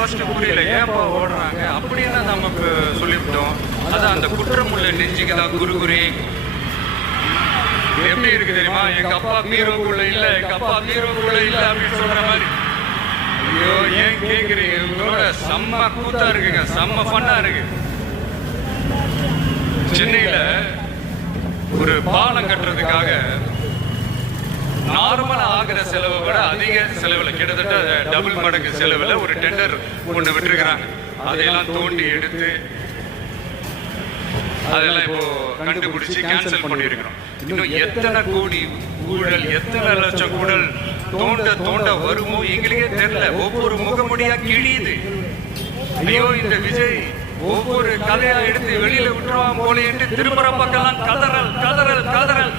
First புரியல, ஏன்ப்பா ஓடுறாங்க அப்படின்னு நம்ம சொல்லிவிட்டோம். அதான் அந்த குற்றமுள்ள நெஞ்சுக்கு தான் குருகுரி. எப்படி இருக்கு தெரியுமா? எங்க அப்பா பீரோக்குள்ள இல்ல, எங்க அப்பா பீரோக்குள்ள இல்ல அப்படின்னு சொல்ற மாதிரி. ஐயோ, ஏன் கேக்குறீங்க? இவங்களோட செம்ம கூத்தா இருக்குங்க, செம்ம ஃபன்னா இருக்கு. சென்னையில ஒரு பாலம் கட்டுறதுக்காக நார்மலா ஆகிற செலவை விட அதிக செலவுல, கிட்டத்தட்ட டபுள் மடங்கு செலவுல ஒரு டெண்டர் கொண்டு விட்டுருக்கிறாங்க. அதையெல்லாம் தோண்டி எடுத்து அதெல்லாம் இப்போ கண்டுபிடிச்சு கேன்சல் பண்ணிருக்கிறோம். இன்னும் எத்தனை கோடி ஊழல், எத்தனை லட்சம் ஊழல் தோண்ட தோண்ட வருமோ எங்களுக்கே தெரியல. ஒவ்வொரு முகமுடியா கிழியுது. ஐயோ, இந்த விஜய் ஒவ்வொரு கதையா எடுத்து வெளியில விட்டுருவான் போல என்று திரும்புற பக்கம் கதறல் கதறல் கதறல்.